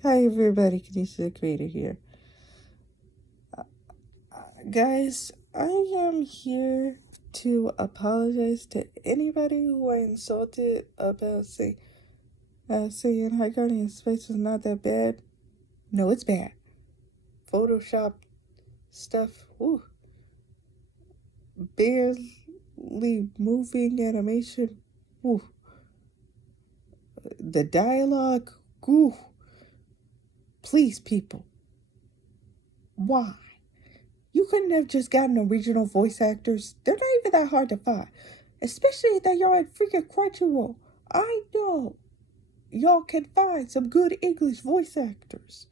Hi everybody, Kanisha the Creator here. Guys, I am here to apologize to anybody who I insulted about saying High Guardian Space was not that bad. No, it's bad. Photoshop stuff, ooh, barely moving animation, ooh, the dialogue, ooh, please people, why? You couldn't have just gotten original voice actors. They're not even that hard to find. Especially that y'all at freaking Crunchyroll. I know y'all can find some good English voice actors.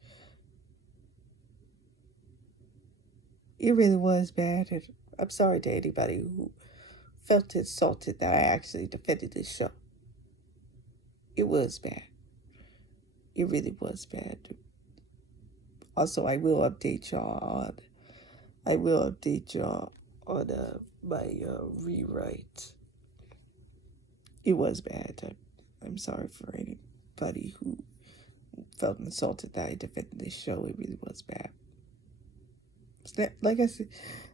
It really was bad. And I'm sorry to anybody who felt insulted that I actually defended this show. It was bad. It really was bad. Also, I will update y'all on my rewrite. It was bad. I'm sorry for anybody who felt insulted that I defended this show. It really was bad. Like I said,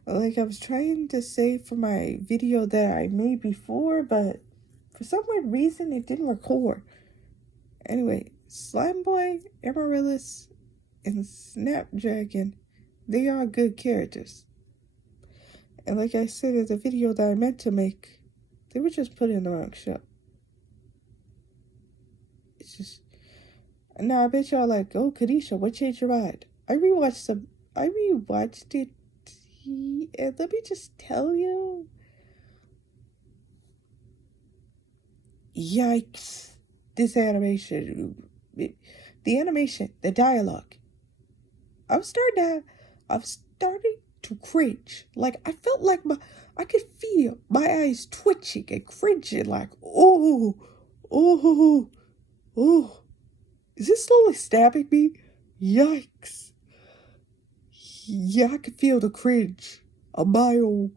like I was trying to say for my video that I made before, but for some weird reason it didn't record. Anyway, Slime Boy, Amaryllis, and Snapdragon, they are good characters. And like I said in the video that I meant to make, they were just put in the wrong show. It's just now I bet y'all like, oh Kadisha, what changed your mind? I rewatched it, and let me just tell you, yikes! This animation, the animation, the dialogue. I'm starting to cringe. Like I felt like I could feel my eyes twitching and cringing. Like, oh, oh, is this slowly stabbing me? Yikes! Yeah, I could feel the cringe a mile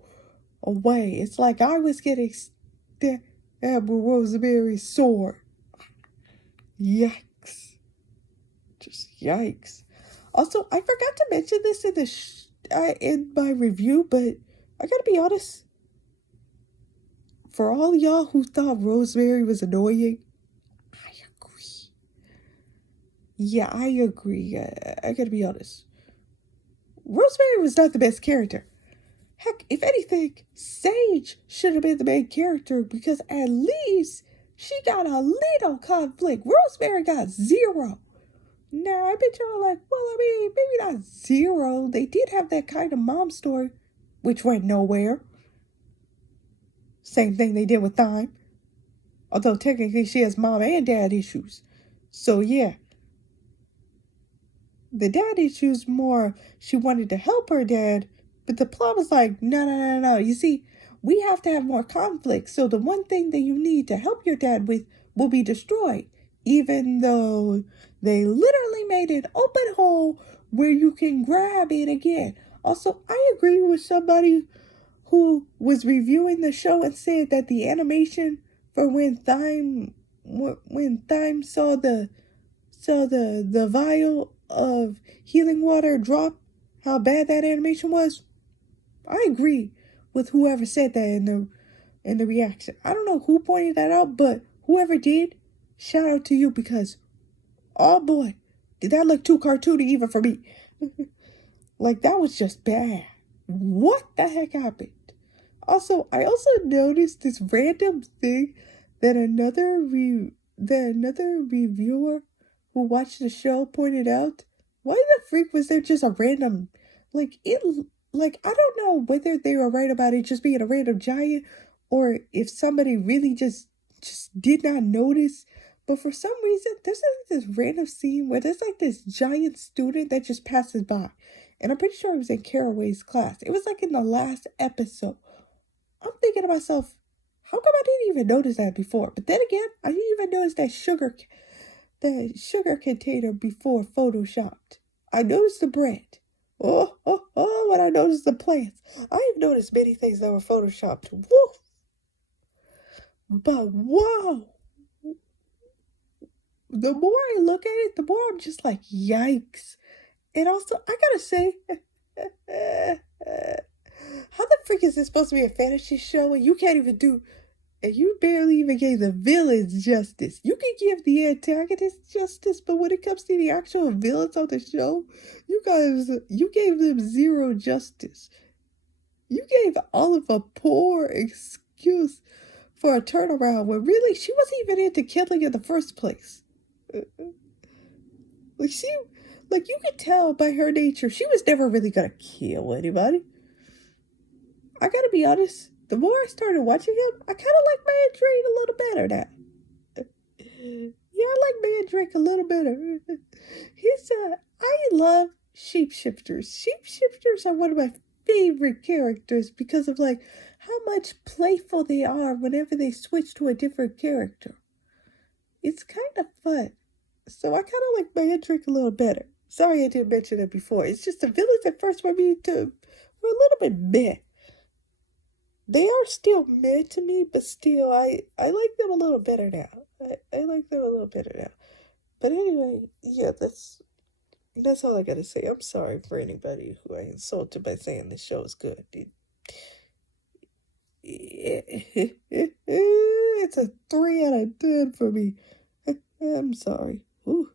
away. It's like I was getting stabbed with Rosemary's sword. Yikes. Just yikes. Also, I forgot to mention this in my review, but I gotta be honest. For all y'all who thought Rosemary was annoying, I agree. Yeah, I agree. I gotta be honest. Rosemary was not the best character. Heck, if anything, Sage should have been the main character because at least she got a little conflict. Rosemary got zero. Now, I bet y'all like, well, I mean, maybe not zero. They did have that kind of mom story, which went nowhere. Same thing they did with Thyme. Although technically she has mom and dad issues. So, yeah. The dad issues more, she wanted to help her dad, but the plot was like, no. You see, we have to have more conflict. So the one thing that you need to help your dad with will be destroyed. Even though they literally made an open hole where you can grab it again. Also, I agree with somebody who was reviewing the show and said that the animation for when Thyme saw the vial of healing water drop, how bad that animation was. I agree with whoever said that in the reaction. I don't know who pointed that out, but whoever did, shout out to you because oh boy, did that look too cartoony even for me. Like that was just bad. What the heck happened? Also, I also noticed this random thing that another reviewer who watched the show pointed out. Why the freak was there just a random like it like I don't know whether they were right about it just being a random giant or if somebody really just did not notice. But for some reason, there's like this random scene where there's like this giant student that just passes by. And I'm pretty sure it was in Caraway's class. It was like in the last episode. I'm thinking to myself, how come I didn't even notice that before? But then again, I didn't even notice that sugar container before photoshopped. I noticed the bread. Oh, when I noticed the plants. I have noticed many things that were photoshopped. Woo! But wow! the more I look at it, the more I'm just like, yikes. And also, I gotta say, how the freak is this supposed to be a fantasy show and you can't even do, and you barely even gave the villains justice. You can give the antagonists justice, but when it comes to the actual villains of the show, you gave them zero justice. You gave Olive a poor excuse for a turnaround when really she wasn't even into killing in the first place. Like she, like you could tell by her nature, she was never really gonna kill anybody. I gotta be honest. The more I started watching him, I kind of like Mandrake a little better now. Yeah, I like Mandrake a little better. I love shapeshifters. Shapeshifters are one of my favorite characters because of like how much playful they are whenever they switch to a different character. It's kind of fun. So I kind of like Mandrake a little better. Sorry I didn't mention it before. It's just the villains at first were a little bit meh. They are still meh to me, but still, I like them a little better now. I like them a little better now. But anyway, yeah, that's all I gotta say. I'm sorry for anybody who I insulted by saying the show is good. It's a 3 out of 10 for me. I'm sorry. Ooh.